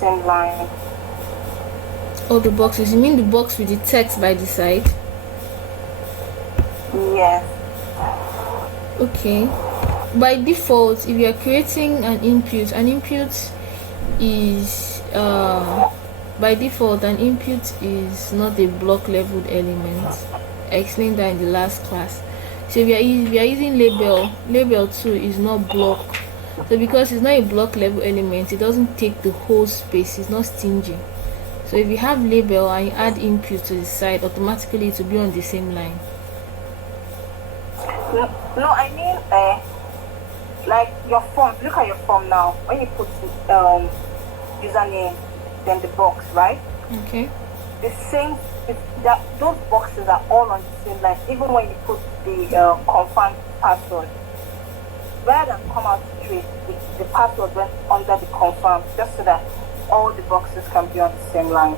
same line. All the boxes. You mean the box with the text by the side? Yes. Okay. By default, if you are creating an input is by default an input is not a block leveled element. I explained that in the last class. So if you are using label 2 is not block. So because it's not a block level element, it doesn't take the whole space, it's not stingy. So if you have label and you add input to the side, automatically it will be on the same line. No, I mean like your form. Look at your form now. When you put username, then the box, right? Okay. The same. That those boxes are all on the same line. Even when you put the confirmed password, rather than come out straight, the password went under the confirm, just so that all the boxes can be on the same line.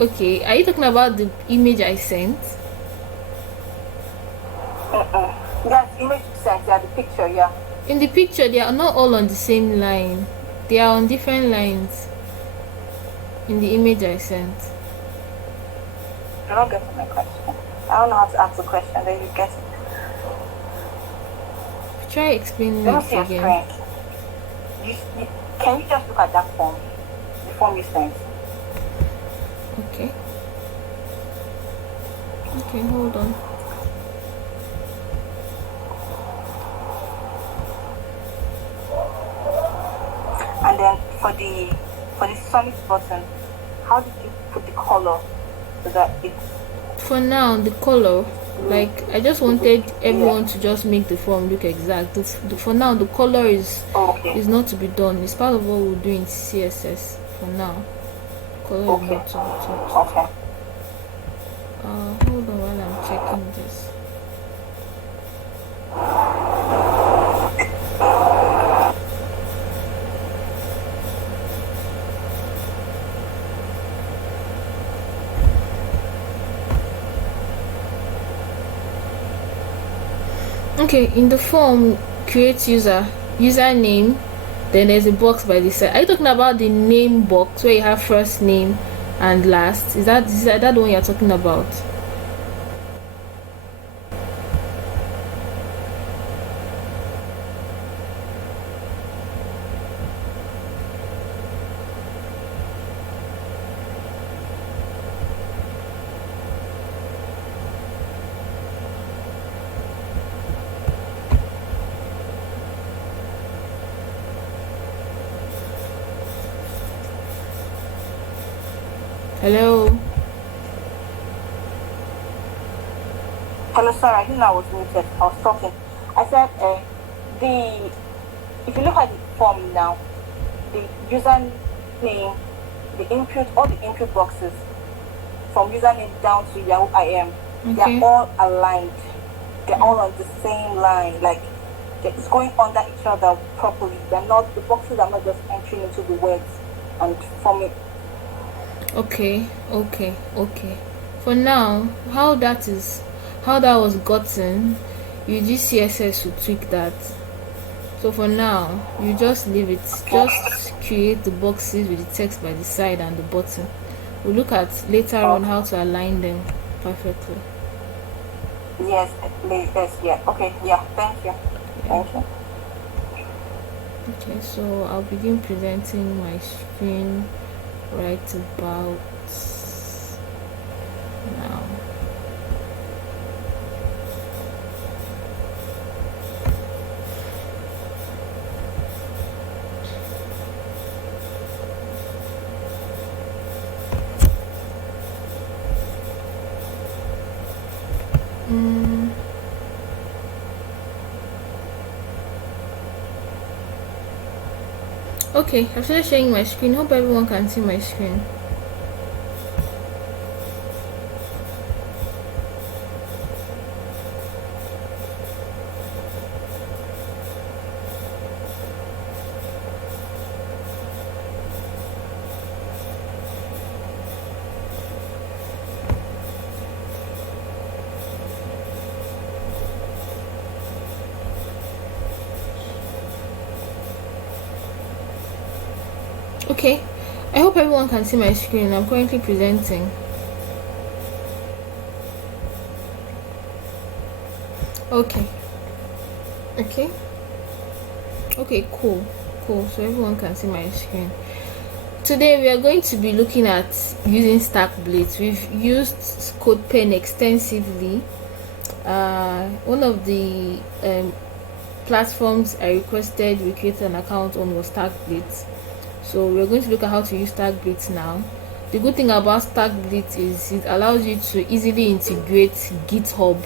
Okay. Are you talking about the image I sent? Yes, image you sent. Yeah, the picture. Yeah. In the picture, they are not all on the same line. They are on different lines. In the image I sent. You're not getting my question. I don't know how to ask the question, then you get it. Try explaining Let me it see your again. screen. Can you just look at that form? The form you sent. Okay. Okay, hold on. And then for the submit button, how did you put the color so that it's For now, the color, like I just wanted everyone to just make the form look exact. For now, the color is not to be done. It's part of what we'll do in CSS. For now, color is not to be touched. Okay. Hold on while I'm checking this. Okay, in the form, create username, then there's a box by the side. Are you talking about the name box where you have first name and last? Is that the one you're talking about? Hello? Hello, sorry, I didn't know I was muted. I was talking. I said if you look at the form now, the username, the input, all the input boxes from username down to Yahoo IM, they're all aligned. They're all on the same line. Like it's going under each other properly. The boxes are not just entering into the words and forming. Okay. For now, how that was gotten, you use CSS to tweak that. So for now, you just leave it. Just create the boxes with the text by the side and the button. We'll look at later on how to align them perfectly. Yes, yeah. Okay, yeah. Thank you. Thank you. Okay, so I'll begin presenting my screen right about now. Okay, I've started sharing my screen. Hope everyone can see my screen. Okay, I hope everyone can see my screen. I'm currently presenting. Okay, cool, so everyone can see my screen. Today we are going to be looking at using stack blades. We've used CodePen extensively. One of the platforms I requested we create an account on was stack blades, so we're going to look at how to use stack blades now. The good thing about stack blades is it allows you to easily integrate GitHub,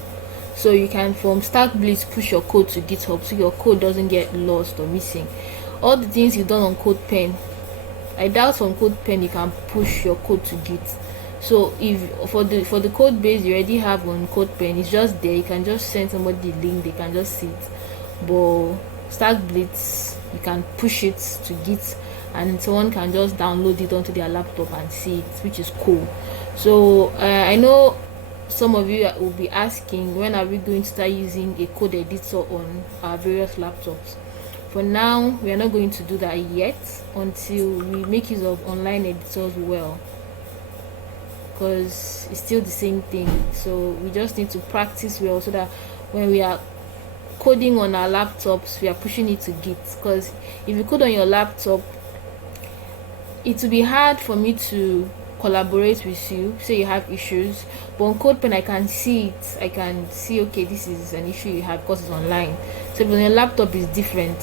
so you can from stack blades push your code to GitHub so your code doesn't get lost or missing. All the things you've done on CodePen, I doubt on CodePen you can push your code to Git. So if for the code base you already have on CodePen, it's just there, you can just send somebody the link, they can just see it. But stack blades, you can push it to Git and someone can just download it onto their laptop and see it, which is cool. So I know some of you will be asking, when are we going to start using a code editor on our various laptops? For now, we are not going to do that yet until we make use of online editors well, because it's still the same thing. So we just need to practice well so that when we are coding on our laptops, we are pushing it to Git. Because if you code on your laptop, it will be hard for me to collaborate with you, say you have issues, but on CodePen I can see it. I can see, okay, this is an issue you have because it's online. So on your laptop is different,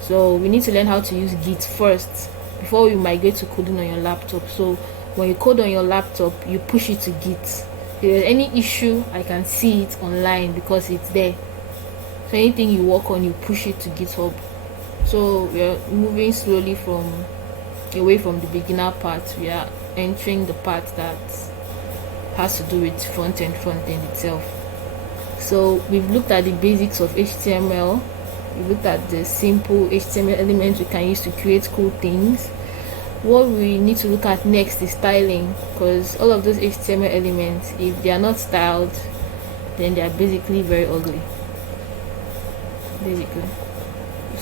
so we need to learn how to use Git first before we migrate to coding on your laptop. So when you code on your laptop, you push it to Git. If there's any issue, I can see it online because it's there. So anything you work on, you push it to GitHub. So we're moving slowly away from the beginner part. We are entering the part that has to do with front-end itself. So we've looked at the basics of HTML. We looked at the simple HTML elements we can use to create cool things. What we need to look at next is styling, because all of those HTML elements, if they are not styled, then they are basically very ugly.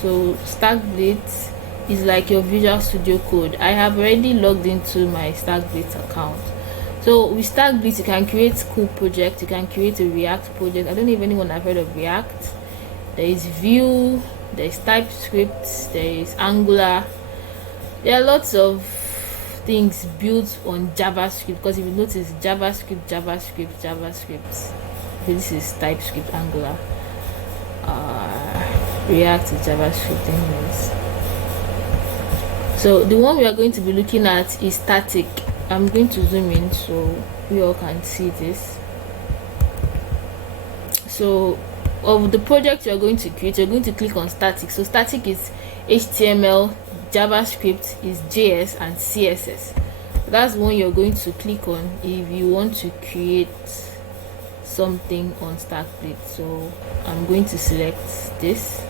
So stack blades is like your Visual Studio Code. I have already logged into my stack blades account. So with stack blades, you can create cool projects. You can create a React project. I don't know if anyone have heard of React. There is Vue, there is TypeScript, there is Angular. There are lots of things built on JavaScript, because if you notice, JavaScript. Okay, this is TypeScript, Angular. React is JavaScript anyways. So the one we are going to be looking at is static. I'm going to zoom in so we all can see this. So of the project you are going to create, you're going to click on static. So static is HTML, JavaScript is JS, and CSS. So that's one you're going to click on if you want to create something on stack blade. So I'm going to select this,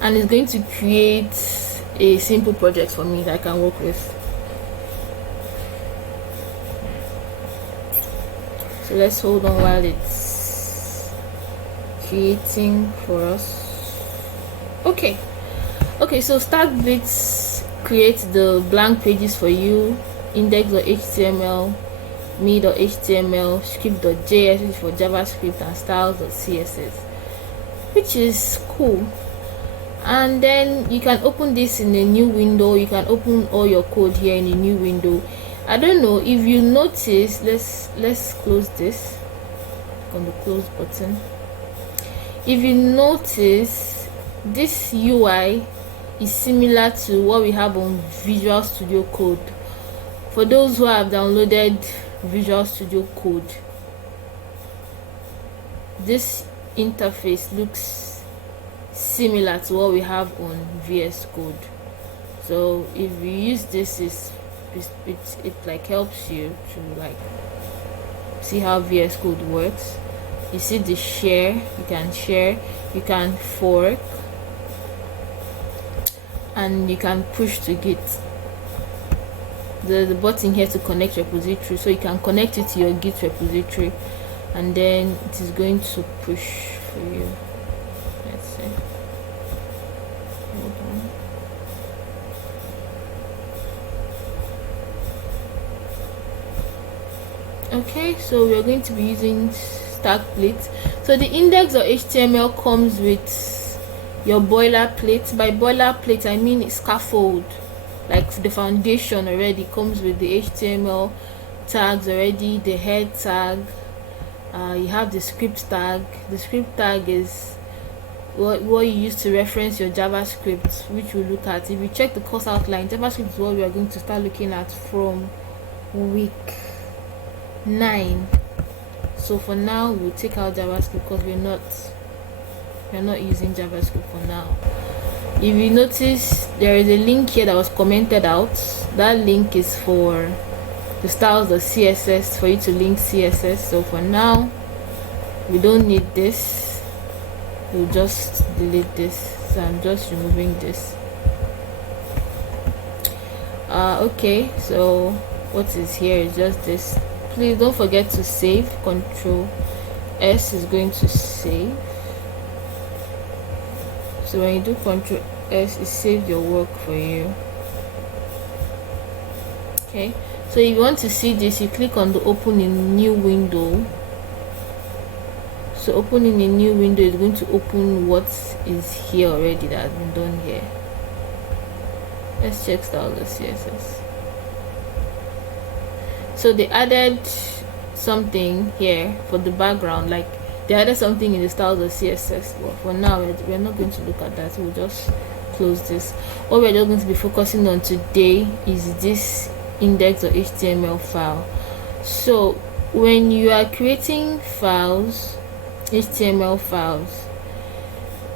and it's going to create a simple project for me that I can work with. So let's hold on while it's creating for us. Okay, so stack blades creates the blank pages for you, index.html, me.html, script.js, which is for JavaScript, and styles.css, which is cool. And then you can open this in a new window. You can open all your code here in a new window. I don't know if you notice, let's close this on the close button. If you notice, this UI is similar to what we have on Visual Studio Code. For those who have downloaded Visual Studio Code, this interface looks similar to what we have on VS Code. So if you use this, it like helps you to like see how VS Code works. You see the share, you can fork, and you can push to Git. The button here to connect repository, so you can connect it to your Git repository, and then it is going to push for you. Let's see. Hold on. Okay, so we're going to be using stack plate. So the index.html comes with your boilerplate. By boilerplate I mean scaffold, like the foundation already comes with the HTML tags already, the head tag, you have the script tag. The script tag is what you use to reference your JavaScript, which we'll look at. If you check the course outline, JavaScript is what we are going to start looking at from week 9. So for now we'll take out JavaScript because we're not using JavaScript for now. If you notice, there is a link here that was commented out. That link is for the styles.css, for you to link CSS. So for now we don't need this, we'll just delete this. So I'm just removing this. Okay, so what is here is just this. Please don't forget to save. Control S is going to save. So when you do Control S, it saves your work for you. Okay, so if you want to see this, you click on the open in new window. So opening a new window is going to open what is here already that has been done here. Let's check styles.css. So they added something here for the background, like they added something in the styles.css. But for now we're not going to look at that. We'll just close this. What we're just going to be focusing on today is this index.html file. So when you are creating files, HTML files,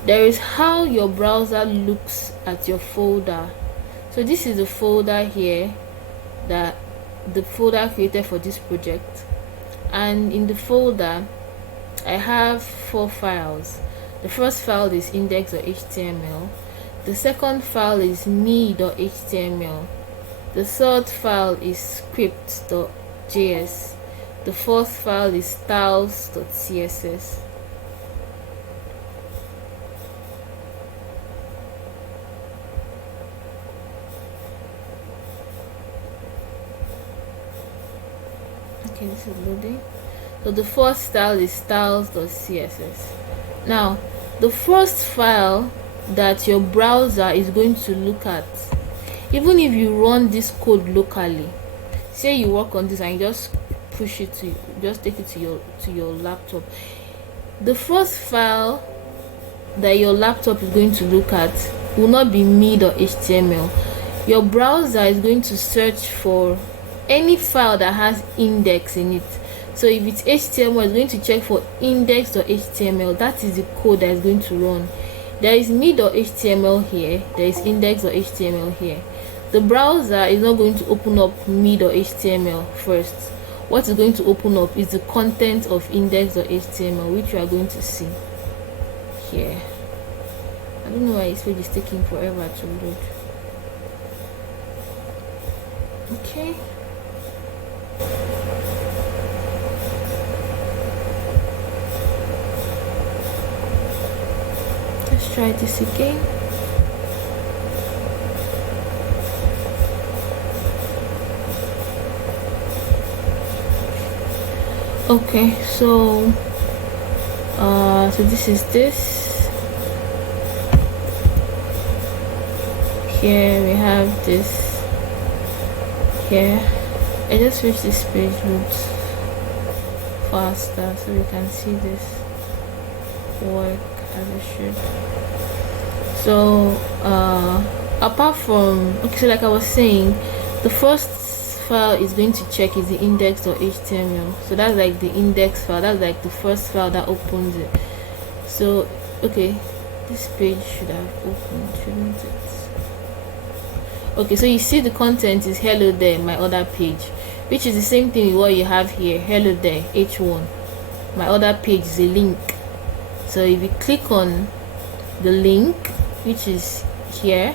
there is how your browser looks at your folder. So this is the folder here, that the folder created for this project, and in the folder I have 4 files. The first file is index.html, the second file is me.html, the third file is script.js, the fourth file is styles.css. Okay, this is loading. So the fourth style is styles.css. Now the first file that your browser is going to look at, even if you run this code locally, say you work on this and you just push it to, just take it to your laptop, the first file that your laptop is going to look at will not be me.html. Your browser is going to search for any file that has index in it. So if it's HTML, it's going to check for index.html. That is the code that is going to run. There is me.html here, there is index.html here. The browser is not going to open up me.html first. What is going to open up is the content of index.html, which you are going to see here. I don't know why this page is taking forever to load. Okay. Let's try this again. Okay, so this is this. Here we have this. Here, I just wish this page loads faster so we can see this work as it should. So apart from, okay, so like I was saying, the first file is going to check is the index.html. So that's like the index file, that's like the first file that opens it. So okay, this page should have opened, shouldn't it? Okay, so you see the content is hello there, my other page, which is the same thing with what you have here, hello there, h1. My other page is a link. So if you click on the link, which is here,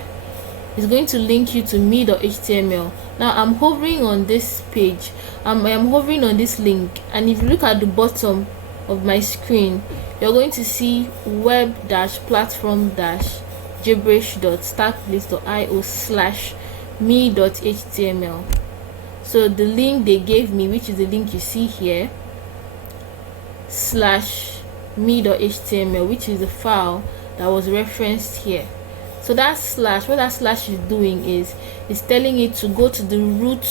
it's going to link you to me.html. Now I'm hovering on this page, I'm hovering on this link, and if you look at the bottom of my screen, you're going to see web-platform-gibberish.stackplace.io/me.html. So the link they gave me, which is the link you see here, /me.html, which is the file that was referenced here. So that slash, what that slash is doing is telling it to go to the root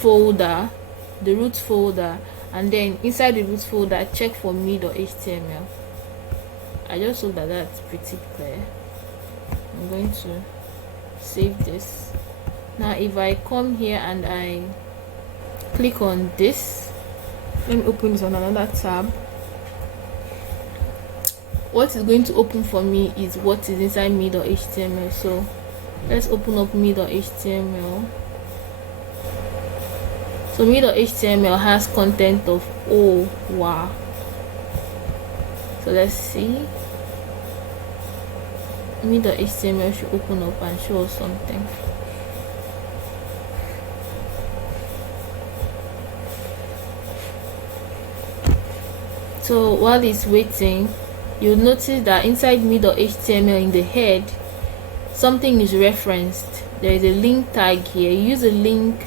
folder, and then inside the root folder check for me.html. I just hope that that's pretty clear. I'm going to save this. Now if I come here and I click on this, let me open this on another tab. What is going to open for me is what is inside me.html. So let's open up me.html. So me.html has content of oh wow. So let's see. Me.html should open up and show us something. So while it's waiting, you'll notice that inside me.html in the head, something is referenced. There is a link tag here. You use a link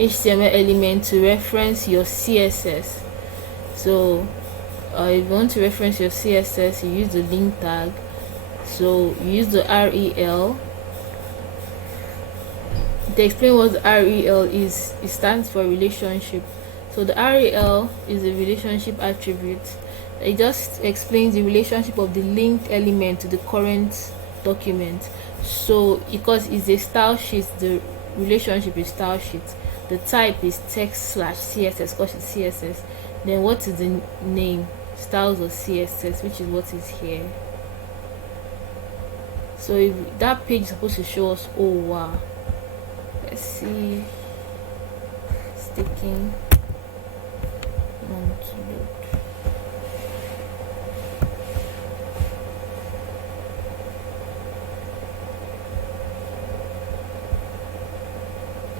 HTML element to reference your CSS. So if you want to reference your CSS, you use the link tag. So you use the rel. To explain what the rel is, it stands for relationship. So the rel is a relationship attribute. It just explains the relationship of the linked element to the current document. So because it's a style sheet, the relationship is style sheet. The type is text/CSS because it's CSS. Then what is the name? Styles of CSS, which is what is here. So if that page is supposed to show us oh wow. Let's see. It's taking long to load.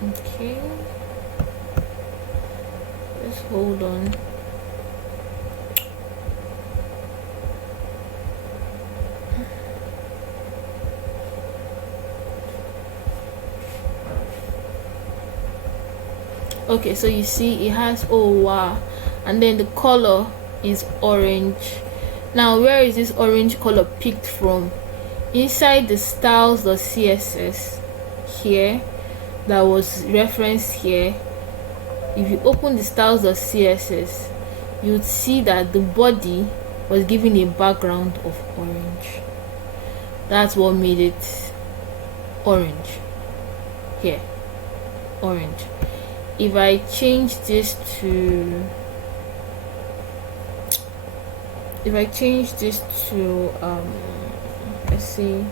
Okay, let's hold on. Okay, so you see it has oh wow, and then the color is orange. Now where is this orange color picked from? Inside the styles.css here that was referenced here. If you open the styles.css, you'd see that the body was given a background of orange. That's what made it orange here, orange. If I change this to let's see,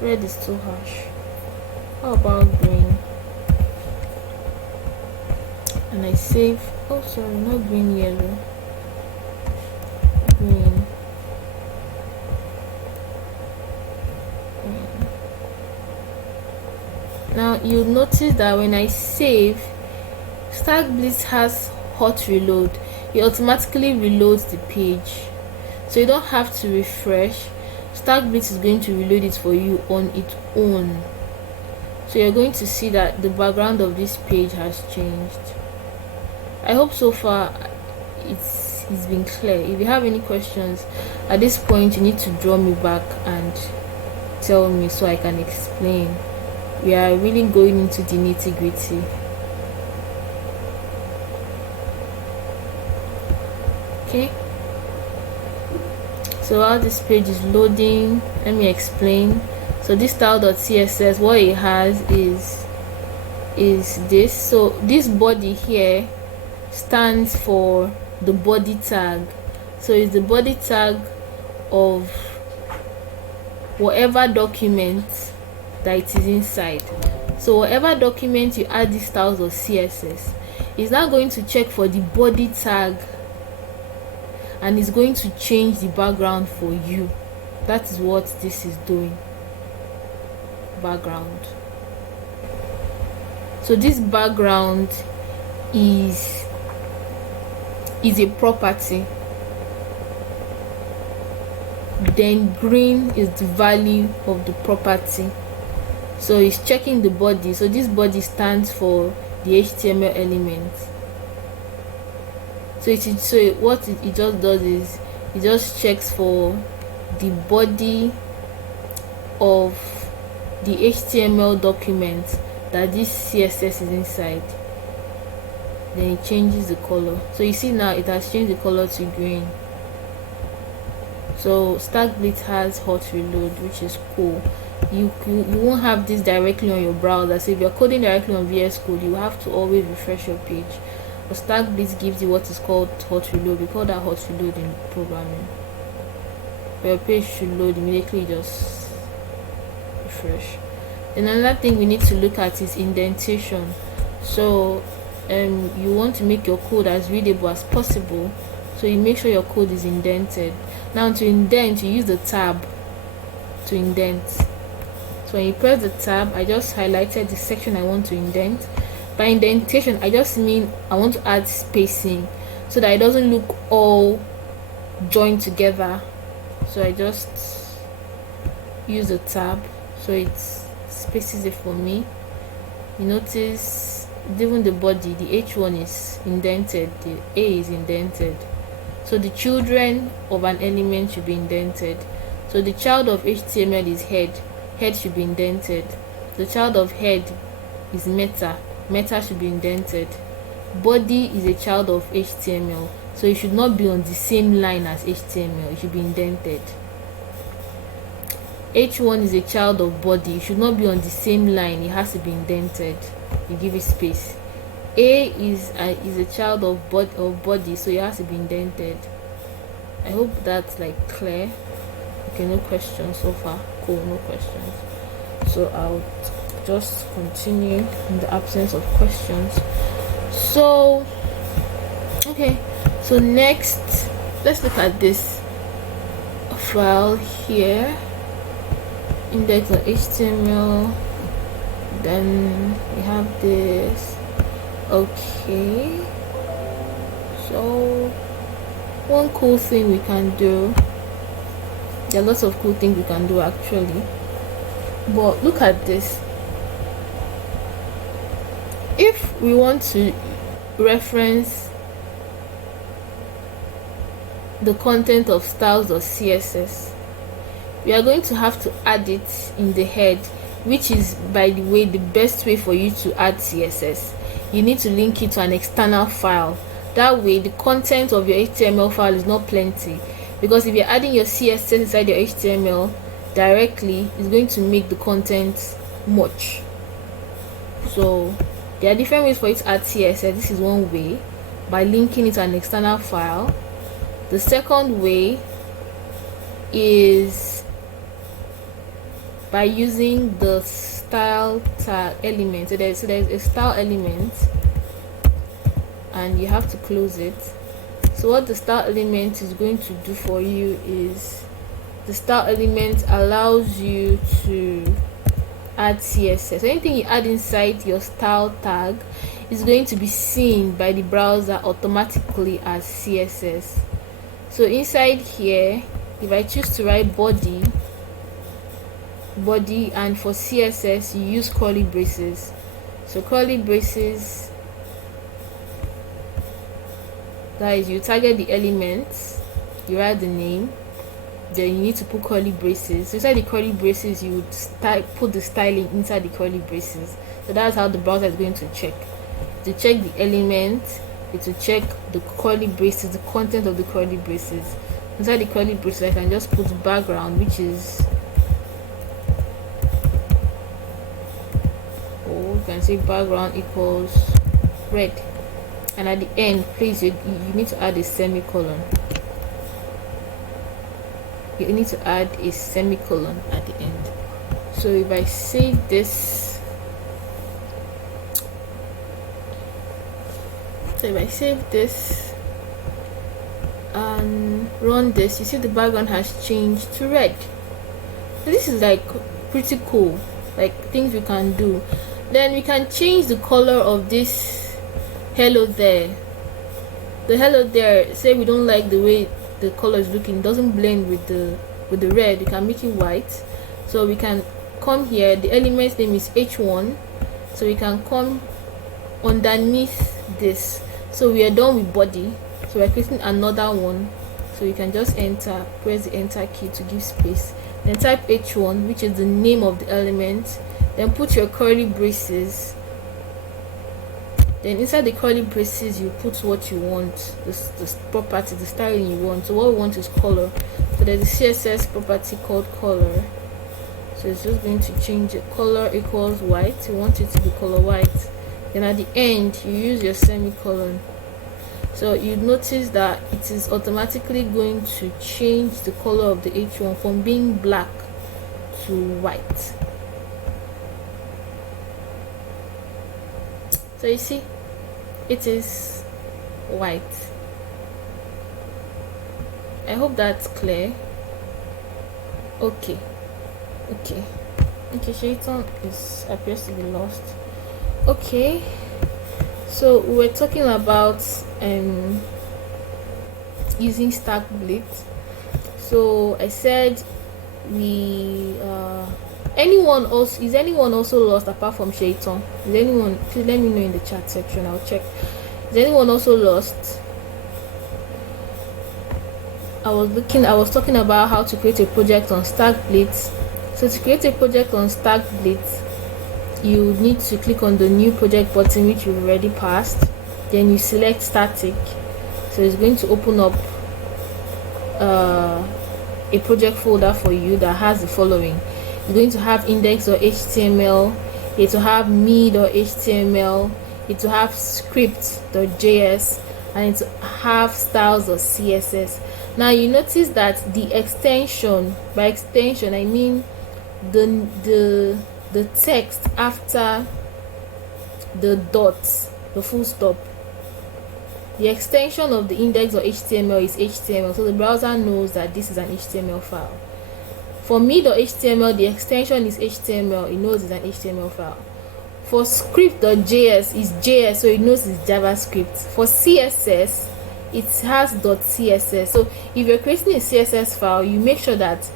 red is too harsh. How about green? And I save, oh sorry, not green, yellow, green. Now you'll notice that when I save, Stack Blitz has hot reload. It automatically reloads the page, so you don't have to refresh. Stack Blitz is going to reload it for you on its own. So you're going to see that the background of this page has changed. I hope so far it's been clear. If you have any questions at this point, you need to draw me back and tell me so I can explain. We are really going into the nitty-gritty. Okay, so while this page is loading, let me explain. So this style.css, what it has is this. So this body here stands for the body tag. So it's the body tag of whatever document that it is inside. So whatever document you add this styles.css, is now going to check for the body tag and it's going to change the background for you. That is what this is doing. Background. So this background is a property. Then green is the value of the property. So it's checking the body. So this body stands for the HTML element. So what it just does is it just checks for the body of the HTML document that this CSS is inside. Then it changes the color. So you see now it has changed the color to green. So StackBlitz has hot reload, which is cool. You won't have this directly on your browser. So if you're coding directly on VS Code, you have to always refresh your page. But StackBlitz gives you what is called hot reload. We call that hot reload in programming. Your page should load immediately, just refresh. Then another thing we need to look at is indentation. So you want to make your code as readable as possible, so you make sure your code is indented. Now to indent, you use the tab to indent. So when you press the tab, I just highlighted the section I want to indent. By indentation, I just mean I want to add spacing so that it doesn't look all joined together. So I just use the tab so it spaces it for me. You notice even the body, the H1 is indented, the A is indented. So the children of an element should be indented. So the child of HTML is head should be indented. The child of head is meta should be indented. Body is a child of HTML, so it should not be on the same line as HTML, it should be indented. H1 is a child of body, it should not be on the same line, it has to be indented. You give it space. A is a child of body, so it has to be indented. I hope that's like clear. Okay, no questions so far. Cool, no questions. So I'll just continue in the absence of questions. So okay, so next let's look at this file here, index.html. Then we have this. Okay, so one cool thing we can do, there are lots of cool things we can do actually, but look at this. If we want to reference the content of styles.css, we are going to have to add it in the head, which is, by the way, the best way for you to add CSS. You need to link it to an external file. That way the content of your HTML file is not plenty, because if you're adding your CSS inside your HTML directly, it's going to make the content much. So there are different ways for you to add CSS. This is one way, by linking it to an external file. The second way is by using the style tag element. So there's a style element and you have to close it. So what the style element is going to do for you is, the style element allows you to add CSS. So anything you add inside your style tag is going to be seen by the browser automatically as CSS. So inside here, if I choose to write body, and for CSS you use curly braces. So curly braces, that is, you target the elements, you write the name, then you need to put curly braces. So inside the curly braces you would put the styling inside the curly braces. So that's how the browser is going to check the element. It will check the curly braces, the content of the curly braces. Inside the curly braces I can just put background, which is, you can say background equals red, and at the end, please, you need to add a semicolon. You need to add a semicolon at the end. So if I save this, and run this, you see the background has changed to red. So this is like pretty cool, like things you can do. Then we can change the color of this hello there. The hello there, say we don't like the way the color is looking, doesn't blend with the red, we can make it white. So we can come here, the element name is h1, so we can come underneath this. So we are done with body, so we're creating another one. So you can just enter, press the enter key to give space, then type h1, which is the name of the element, then put your curly braces, then inside the curly braces you put what you want, the property, the styling you want. So what we want is color, so there's a CSS property called color. So it's just going to change it. Color equals white, you want it to be color white. Then at the end you use your semicolon. So you notice that it is automatically going to change the color of the h1 from being black to white. So you see, it is white. I hope that's clear. Okay, Shaitan appears to be lost. Okay, so we're talking about using stack blitz. So I said we is anyone also lost apart from Shaitan? Is anyone? Please let me know in the chat section, I'll check. Is anyone also lost? I was talking about how to create a project on Stack Blitz. So to create a project on Stack Blitz, you need to click on the new project button, which you've already passed. Then you select static. So it's going to open up a project folder for you that has the following. It's going to have index.html, it will have me.html, it will have script.js, and it will have styles.css. Now you notice that the extension, by extension I mean the text after the dots, the full stop, the extension of the index.html is HTML, so the browser knows that this is an HTML file. For me.html, the extension is HTML, it knows it's an HTML file. For script.js is JS, so it knows it's JavaScript. For CSS, it has .css. So if you're creating a CSS file, you make sure that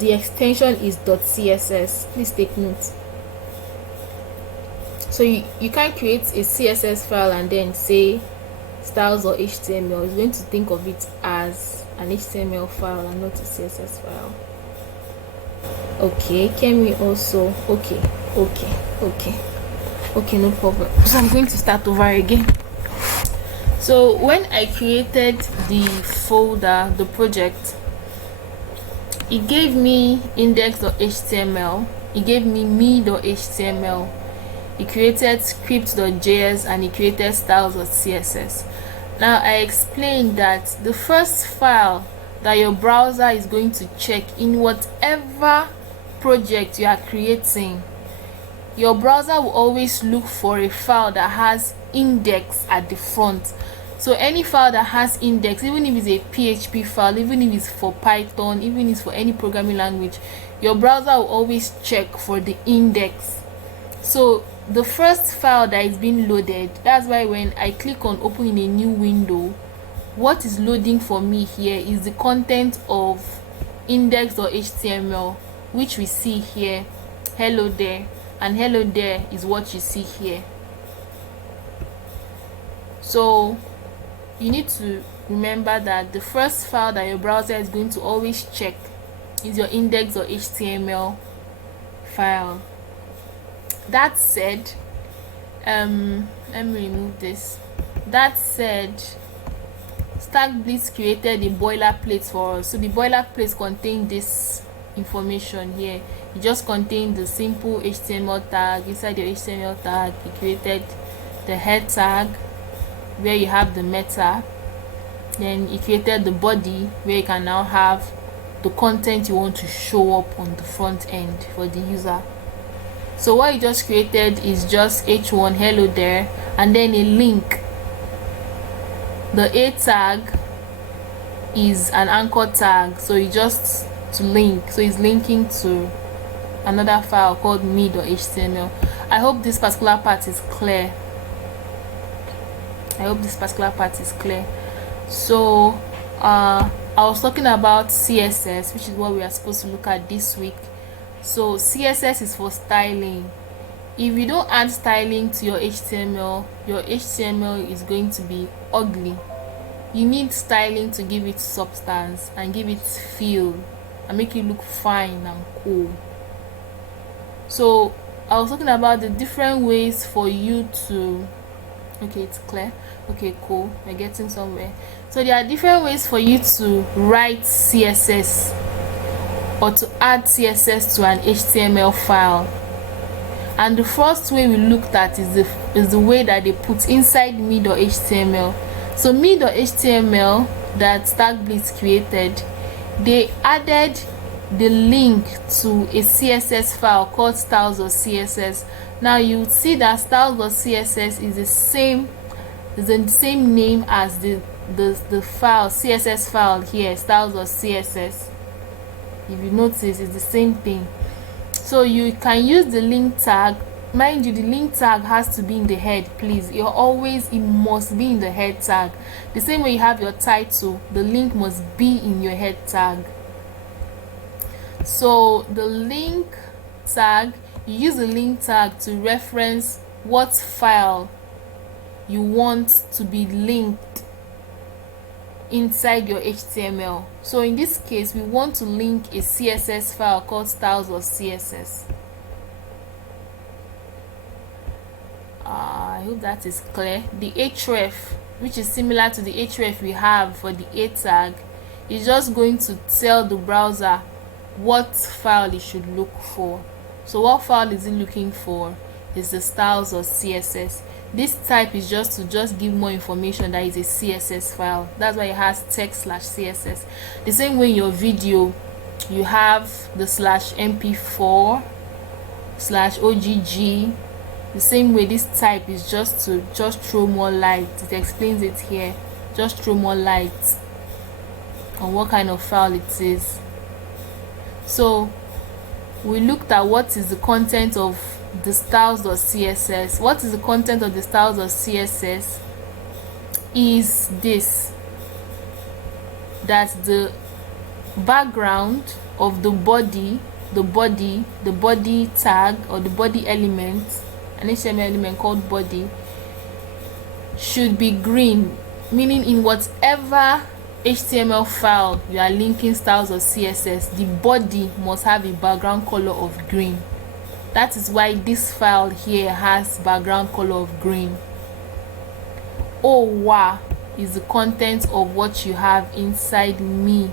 the extension is .css. Please take note. So you can't create a CSS file and then say styles or HTML. It's going to think of it as an HTML file and not a CSS file. Okay, can we also okay, no problem. So I'm going to start over again. So when I created the folder, the project, it gave me index.html, it gave me me.html, it created script.js, and it created styles.css. Now I explained that the first file that your browser is going to check in whatever project you are creating, your browser will always look for a file that has index at the front. So any file that has index, even if it's a PHP file, even if it's for Python, even if it's for any programming language, your browser will always check for the index. So the first file that is being loaded, that's why when I click on open in a new window, what is loading for me here is the content of index.html, which we see here, hello there, and hello there is what you see here. So you need to remember that the first file that your browser is going to always check is your index.html file. That said, let me remove this. That said, Stack Blitz created a boilerplate for us. So the boilerplate contains this information here. It just contains the simple HTML tag. Inside your HTML tag, it created the head tag where you have the meta. Then it created the body where you can now have the content you want to show up on the front end for the user. So what you just created is just h1 hello there, and then a link. The a tag is an anchor tag, so you just to link, so it's linking to another file called me.html. I hope this particular part is clear. So I was talking about CSS, which is what we are supposed to look at this week. So CSS is for styling. If you don't add styling to your HTML is going to be ugly. You need styling to give it substance and give it feel and make it look fine and cool. So I was talking about the different ways for you to, okay, it's clear, okay, cool, we're getting somewhere. So there are different ways for you to write CSS or to add CSS to an HTML file. And the first way we looked at is the way that they put inside me.html. So me.html that StackBlitz created, they added the link to a CSS file called styles.css. Now you would see that styles.css is the same name as the file, CSS file here, styles.css. If you notice, it's the same thing. So you can use the link tag. Mind you, the link tag has to be in the head, please. It must be in the head tag. The same way you have your title, the link must be in your head tag. So the link tag, you use the link tag to reference what file you want to be linked inside your HTML. So in this case, we want to link a CSS file called styles.css. I hope that is clear. The href, which is similar to the href we have for the a tag, is just going to tell the browser what file it should look for. So what file is it looking for? Is the styles.css. This type is just to give more information that is a CSS file. That's why it has text/CSS. The same way in your video, you have the /mp4/ogg. The same way this type is just to throw more light. It explains it here. Just throw more light on what kind of file it is. So we looked at what is the content of the styles.css. What is the content of the styles.css is this: that the background of the body tag or the body element, an HTML element called body, should be green, meaning in whatever HTML file you are linking styles.css, the body must have a background color of green. That is why this file here has background color of green. OWA is the content of what you have inside me.html.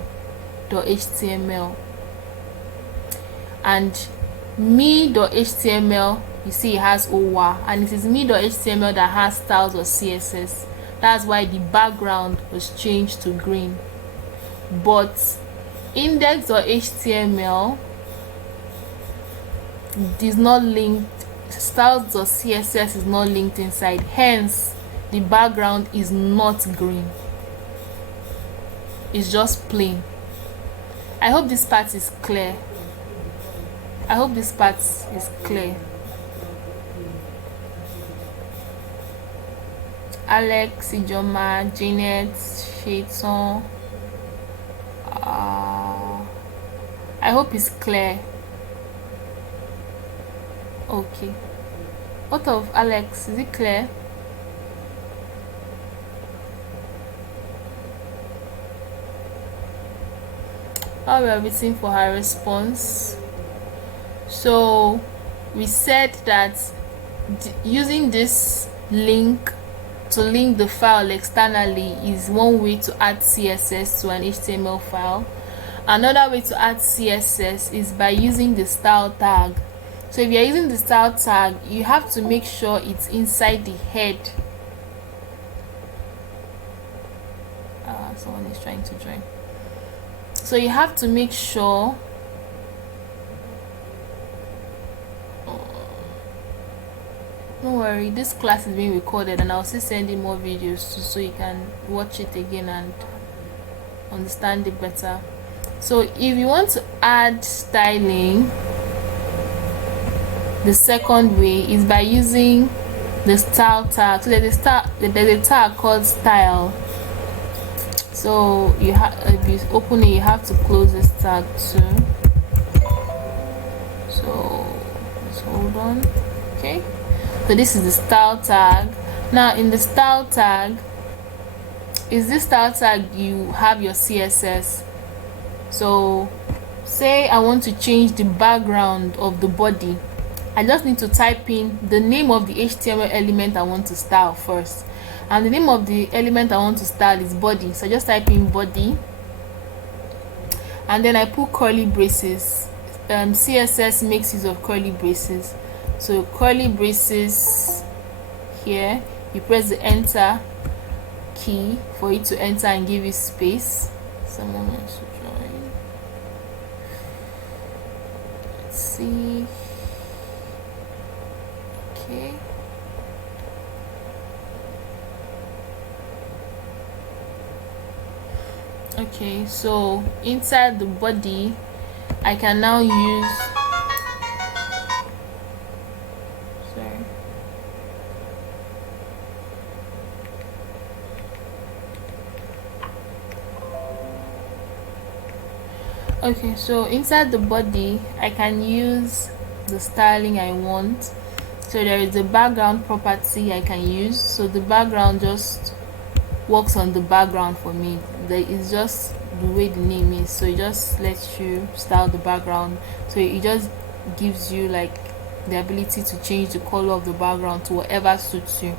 And me.html, you see it has OWA, and it is me.html that has styles.css. That's why the background was changed to green. But index.html is not linked, styles.css is not linked inside, hence the background is not green, it's just plain. I hope this part is clear. Alex, Ijoma, Janet, Shaiton, I hope it's clear. Okay, what of Alex? Is it clear? While we are waiting for her response, so we said that using this link to link the file externally is one way to add CSS to an HTML file. Another way to add CSS is by using the style tag. So if you're using the style tag, you have to make sure it's inside the head. Someone is trying to join. So you have to make sure don't worry, this class is being recorded and I'll still send you more videos so you can watch it again and understand it better. So if you want to add styling, the second way is by using the style tag. So there's a tag called style. So if you open it, you have to close this tag too. hold on. Okay, so this is the style tag. Now in the style tag, is this style tag you have your CSS. So say I want to change the background of the body, I just need to type in the name of the HTML element I want to style first, and the name of the element I want to style is body, so I just type in body, and then I put curly braces. CSS makes use of curly braces, so curly braces here, you press the enter key for it to enter and give you space. Someone wants to join. Let's see. Okay. Okay, so inside the body I can now use, sorry, okay, so inside the body I can use the styling I want. So there is the background property I can use, so the background just works on the background for me. It's just the way the name is, so it just lets you style the background, so it just gives you like the ability to change the color of the background to whatever suits you.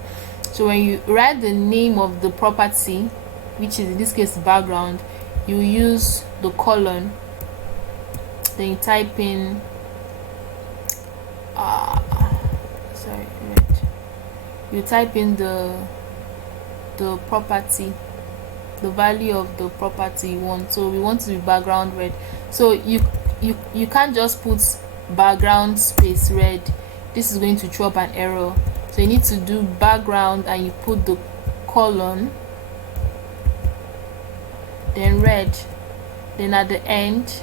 So when you write the name of the property, which is in this case background, you use the colon, then you type in you type in the property, the value of the property you want. So we want to be background red, so you can't just put background space red. This is going to throw up an error, so you need to do background and you put the colon, then red, then at the end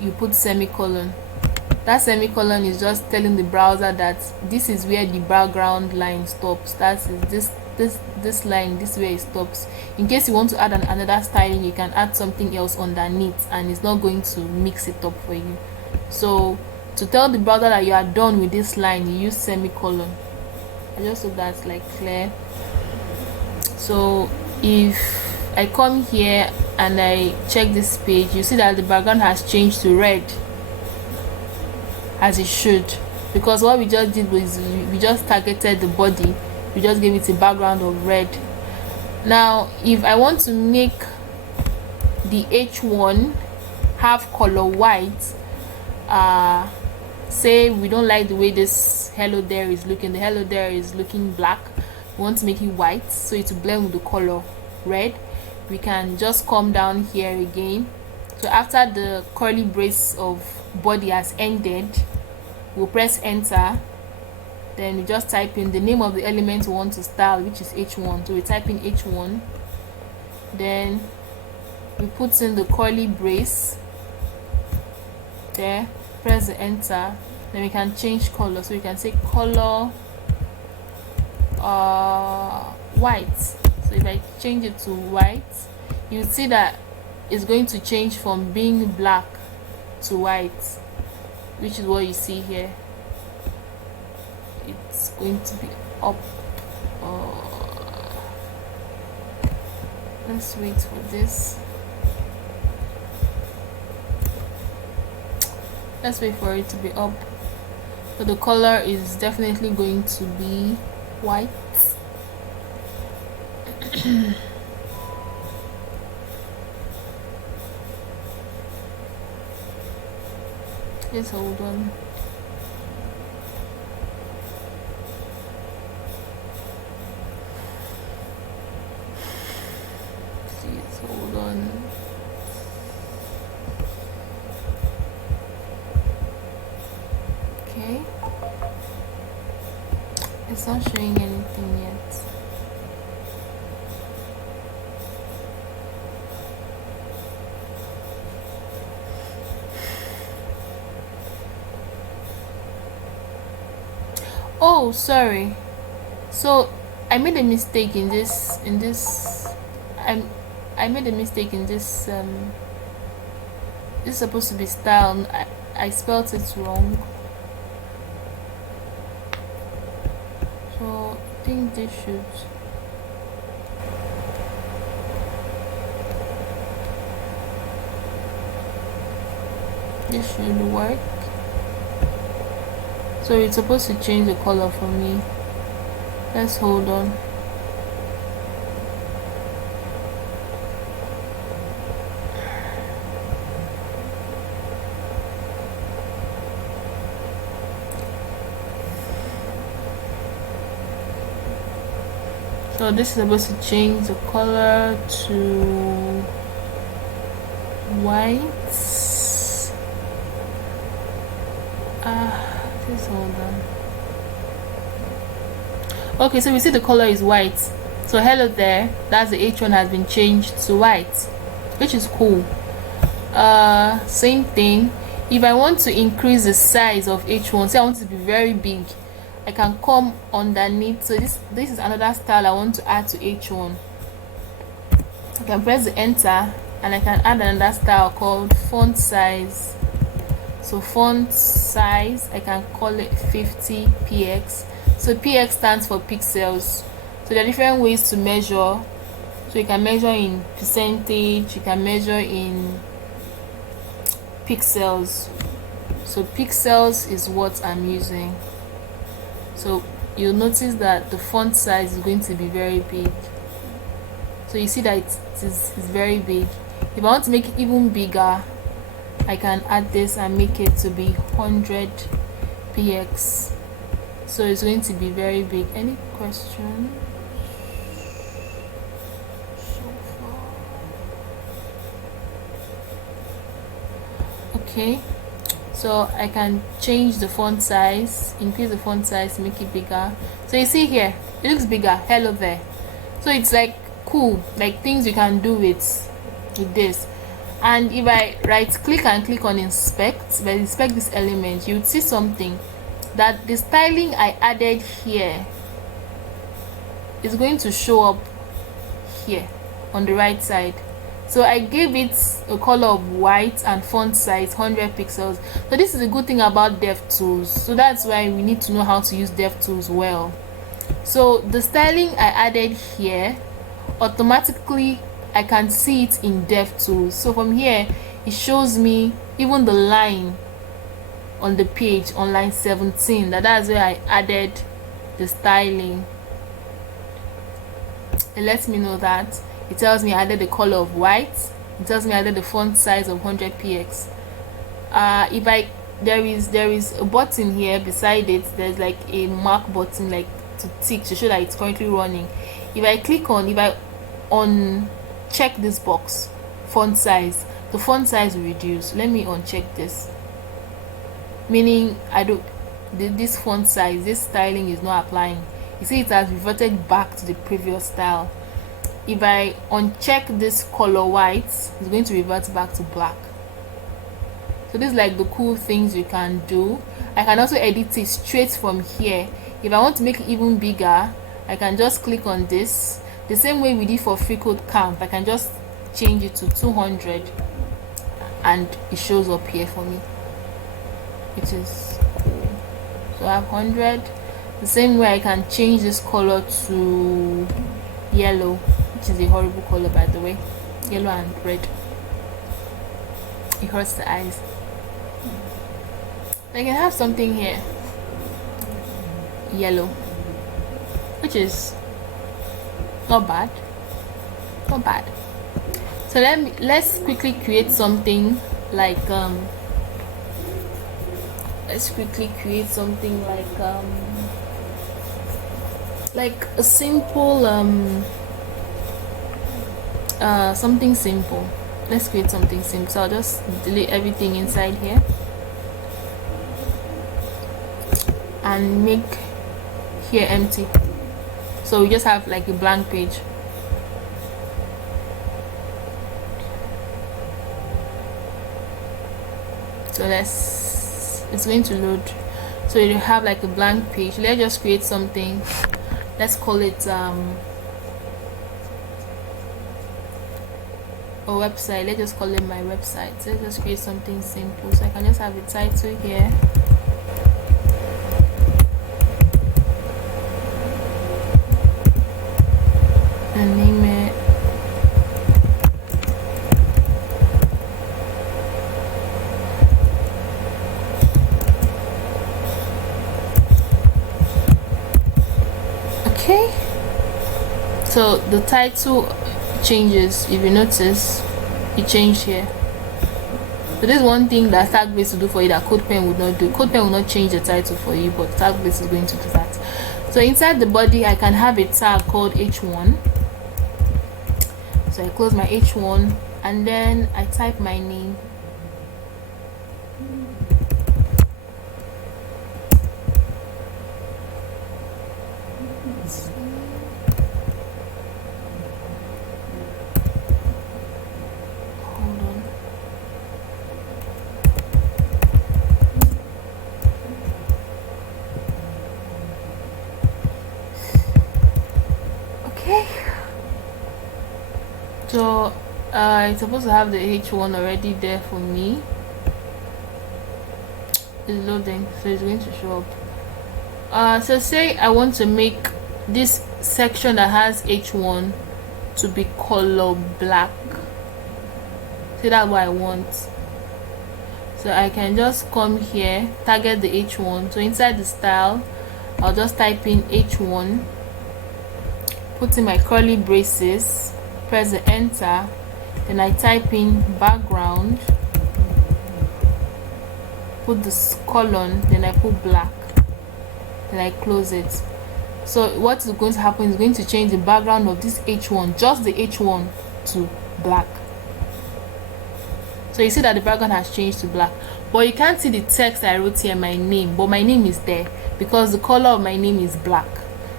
you put semicolon. That semicolon is just telling the browser that this is where the background line stops. That is this line, this is where it stops. In case you want to add another styling, you can add something else underneath and it's not going to mix it up for you. So to tell the browser that you are done with this line, you use semicolon. I just hope that's like clear. So if I come here and I check this page, you see that the background has changed to red, as it should, because what we just did was we just targeted the body, we just gave it a background of red. Now if I want to make the H1 have color white, say we don't like the way this hello there is looking, the hello there is looking black, we want to make it white so it will blend with the color red, we can just come down here again. So after the curly brace of body has ended, we'll press enter, then we just type in the name of the element we want to style, which is H1. So we type in H1, then we put in the curly brace there, press the enter, then we can change color. So we can say color white. So if I change it to white, you see that it's going to change from being black to white, which is what you see here. It's going to be up. Let's wait for this. Let's wait for it to be up. So the color is definitely going to be white. Just hold on. Please hold on. Okay. It's not showing anything yet. Oh, sorry. So I made a mistake in this I made a mistake in this this is supposed to be style. I spelled it wrong. So I think this should work. So it's supposed to change the color for me. Let's hold on. So this is supposed to change the color to white. Just hold on. Okay, so we see the color is white. So hello there, that's the H1 has been changed to white, which is cool. Same thing, if I want to increase the size of H1, say I want it to be very big, I can come underneath. So this is another style I want to add to H1. I can press the enter and I can add another style called font size. So font size, I can call it 50 px. So px stands for pixels. So there are different ways to measure. So you can measure in percentage, you can measure in pixels. So pixels is what I'm using. So you'll notice that the font size is going to be very big. So you see that it is very big. If I want to make it even bigger, I can add this and make it to be 100 px. So it's going to be very big. Any question so far? Okay, so I can change the font size, increase the font size, make it bigger. So you see here, it looks bigger. Hello there. So it's like cool, like things you can do with this. And if I right click and click on inspect, if I inspect this element, you would see something that the styling I added here is going to show up here on the right side. So I gave it a color of white and font size 100 pixels. So this is a good thing about DevTools. So that's why we need to know how to use DevTools well. So the styling I added here, automatically I can see it in DevTools. So from here, it shows me even the line on the page on line 17. That's where I added the styling. It lets me know that. It tells me I added the color of white. It tells me I added the font size of 100 px. There is a button here beside it. There's like a mark button, like to tick to show that it's currently running. If I check this box, font size, the font size will reduce. Let me uncheck this, meaning this font size, this styling is not applying. You see it has reverted back to the previous style. If I uncheck this color white, it's going to revert back to black. So this is like the cool things you can do. I can also edit it straight from here. If I want to make it even bigger, I can just click on this. The same way we did for free code camp, I can just change it to 200 and it shows up here for me, which is cool. So I have 100. The same way I can change this color to yellow, which is a horrible color by the way. Yellow and red, it hurts the eyes. I can have something here, yellow, which is not bad. So let's quickly create something like like a simple something simple. Let's create something simple. So I'll just delete everything inside here and make here empty. So we just have like a blank page. So it's going to load. So you have like a blank page. Let's just create something. Let's call it a website. Let's just call it my website. So let's just create something simple. So I can just have a title here. So the title changes. If you notice, it changed here. So this is one thing that Tagbase will do for you that CodePen would not do. CodePen will not change the title for you, but Tagbase is going to do that. So inside the body, I can have a tag called H1. So I close my H1 and then I type my name. So it's supposed to have the H1 already there for me. It's loading, so it's going to show up. So say I want to make this section that has H1 to be color black. See, that's what I want. So I can just come here, target the H1. So inside the style, I'll just type in H1, put in my curly braces, press the enter, then I type in background, put this colon, then I put black, then I close it. So what is going to happen is going to change the background of this H1, just the H1, to black. So you see that the background has changed to black, but you can't see the text I wrote here, my name, but my name is there because the color of my name is black.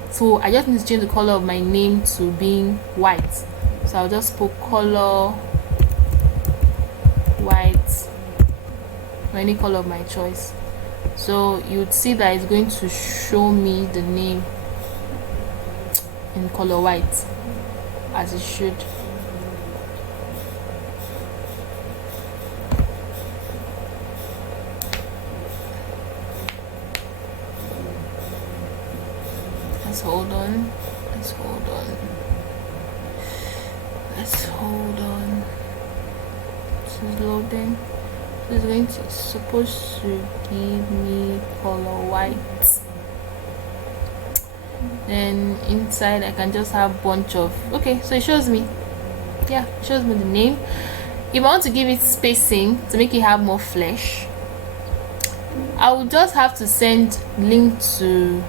So I just need to change the color of my name to being white. So I'll just put color white, or any color of my choice. So you would see that it's going to show me the name in color white, as it should. Let's hold on. Let's hold on. Let's hold on. This is loading. This is going to supposed to give me color white. Then inside I can just have bunch of, okay, so it shows me, yeah, it shows me the name. If I want to give it spacing to make it have more flesh, I will just have to send link to,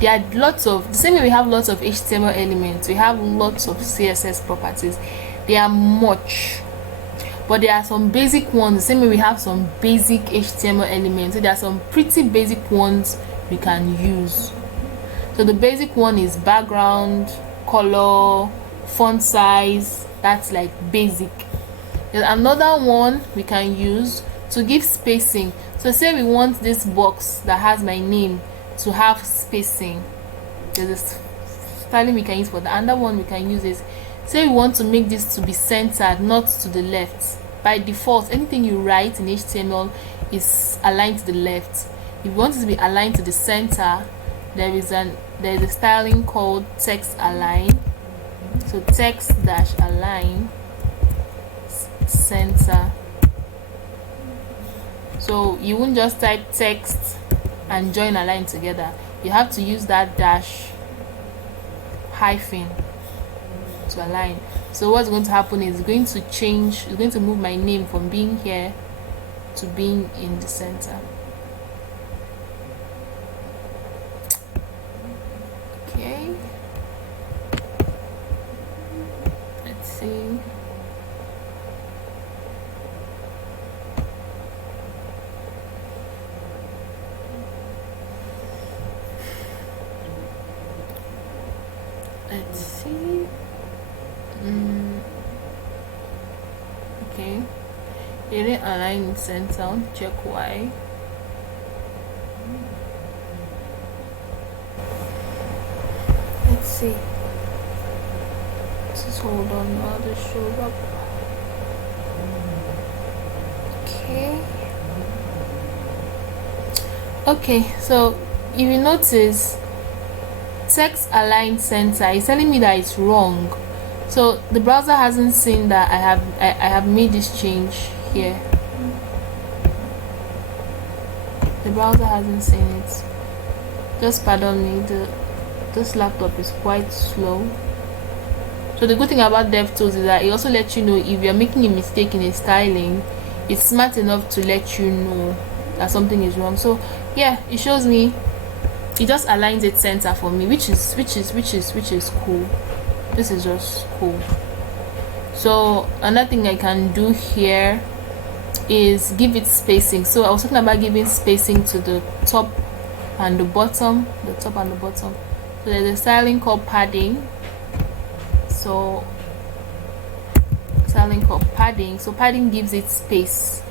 there are lots of, the same way we have lots of HTML elements, we have lots of CSS properties. There are much, but there are some basic ones, the same way we have some basic HTML elements. So there are some pretty basic ones we can use. So the basic one is background, color, font size. That's like basic. There's another one we can use to give spacing. So say we want this box that has my name to have spacing. There's a styling we can use for that. Another one we can use is, say we want to make this to be centered, not to the left. By default, anything you write in HTML is aligned to the left. If you want it to be aligned to the center, there is a styling called text align. So text dash align center. So you won't just type text and join align together. You have to use that dash hyphen to align. So what's going to happen is it's going to change, it's going to move my name from being here to being in the center. Okay, let's see. Let's see. Okay, it didn't align in center. I want to check why. Let's see. Just hold on now, this shows up. Okay, so if you notice, text align center is telling me that it's wrong. So the browser hasn't seen that I have made this change here. The browser hasn't seen it. Just pardon me, this laptop is quite slow. So the good thing about DevTools is that it also lets you know if you're making a mistake in a styling. It's smart enough to let you know that something is wrong. So yeah, it shows me, it just aligns it center for me, which is cool. This is just cool. So another thing I can do here is give it spacing. So I was talking about giving spacing to the top and the bottom, so there's a styling called padding. So padding gives it space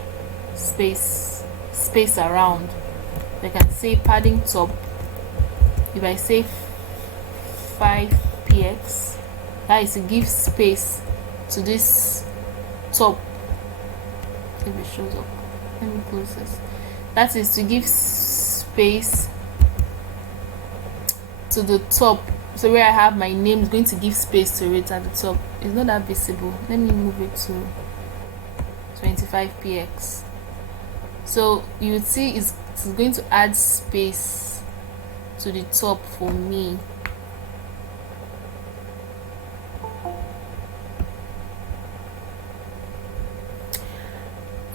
around. I can say padding top. If I say 5px, that is to give space to this top. If it shows up, let me close this. That is to give space to the top. So where I have my name, is going to give space to it at the top. It's not that visible. Let me move it to 25px. So you would see it's going to add space to the top for me.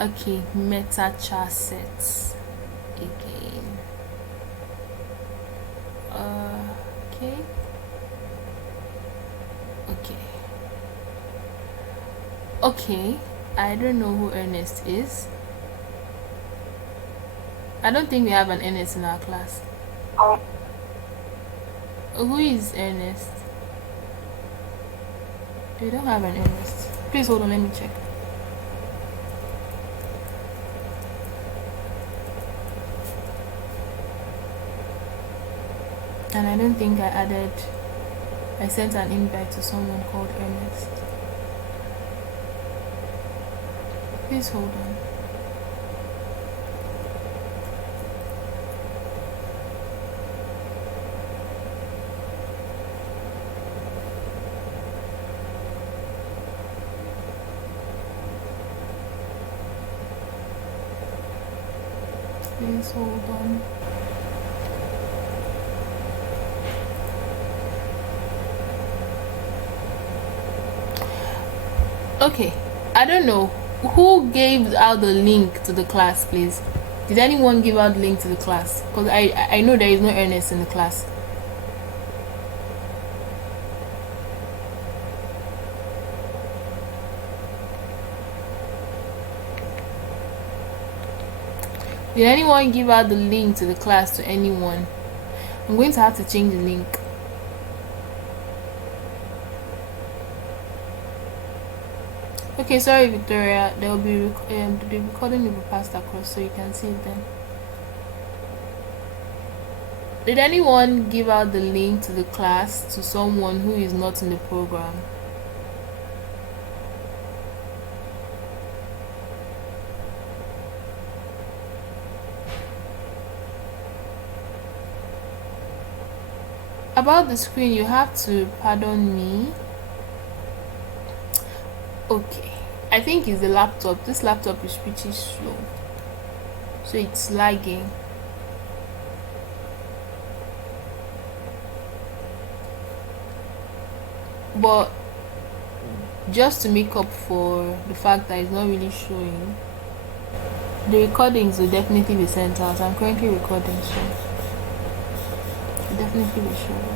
Okay, meta char sets again. Okay, I don't know who Ernest is. I don't think we have an Ernest in our class. Who is Ernest? We don't have an Ernest. Please hold on, let me check. And I don't think I sent an invite to someone called Ernest. Please hold on. Please hold on. Okay, I don't know who gave out the link to the class, please. Did anyone give out the link to the class? Because I know there is no Ernest in the class. Did anyone give out the link to the class to anyone? I'm going to have to change the link. Okay, sorry Victoria, there will be the recording will be passed across so you can see it then. Did anyone give out the link to the class to someone who is not in the program? About the screen, you have to pardon me. Okay, I think it's the laptop. This laptop is pretty slow, so it's lagging. But just to make up for the fact that it's not really showing, the recordings will definitely be sent out. I'm currently recording, so it'll definitely be showing.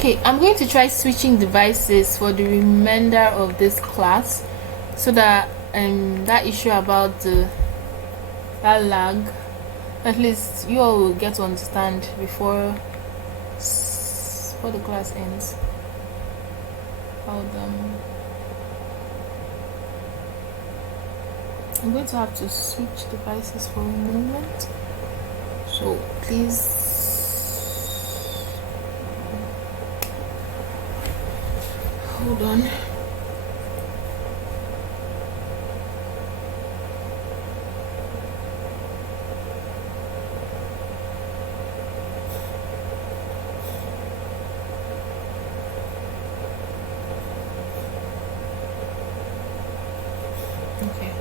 Okay, I'm going to try switching devices for the remainder of this class, so that that issue about that lag, at least you all will get to understand before the class ends. I'm going to have to switch devices for a moment, so please hold on. Okay.